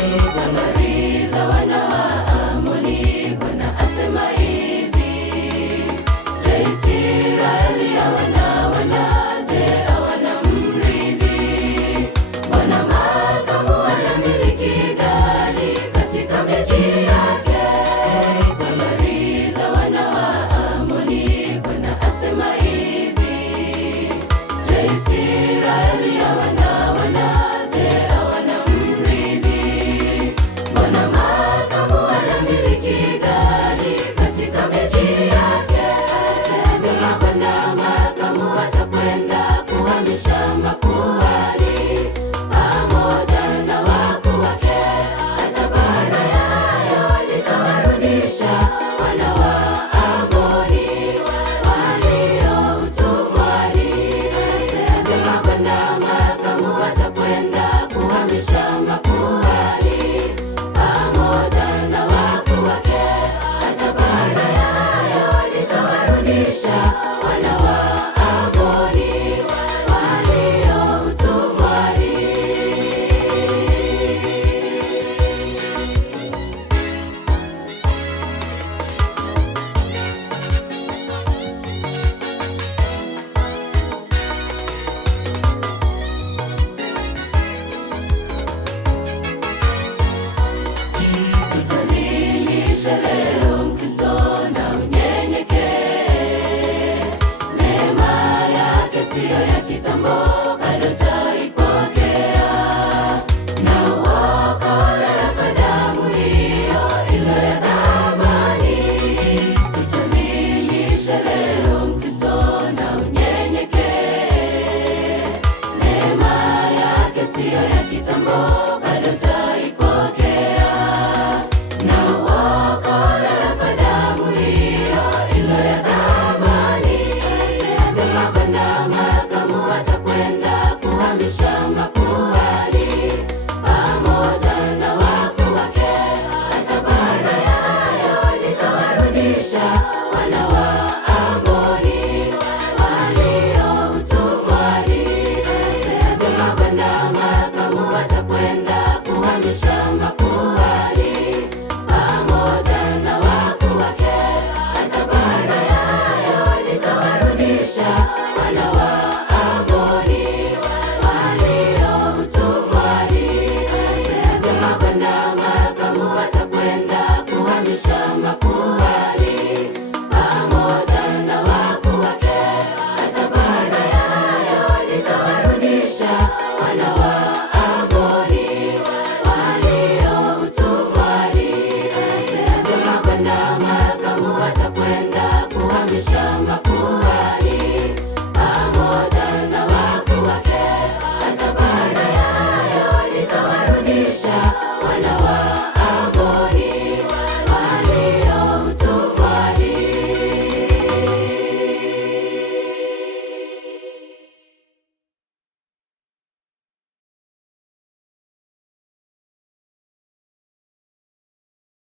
Habari za wana wa Amoni, Bwana asema hivi: Je, Israeli je, hawana mrithi? Bwana makamu anamiliki gani katika miji yake? Habari za wana wa Amoni, Bwana asema hivi: Je, Israeli je, hawana mrithi? Bwana makamu anamiliki gani katika miji yake? Sema Bwana makamu atakwenda kuhamisha makuhani pamoja na wakuu wake. Hata baada ya hayo nitawarudisha wana wa Amoni walio utumwani. Sema Bwana makamu atakwenda kuhamisha makuhani pamoja na wakuu wake. Hata baada ya hayo nitawarudisha wana wa Amoni walio utumwani. Jisalimishe leo Mkristo na unyenyekee. Neema yake siyo ya kitambo, bado taipokea. Na uokolewe kwa damu hiyo iliyo ya thamani. Jisalimishe leo Mkristo na unyenyekee. Neema yake siyo ya kitambo, bado taipokea. Na uokolewe kwa damu hiyo iliyo ya thamani. Sema Bwana makamu atakwenda kuhamisha makuhani pamoja na wakuu wake. Hata baada ya hayo nitawarudisha wana wa Amoni walio utumwani. Sema Bwana makamu atakwenda kuhamisha makuhani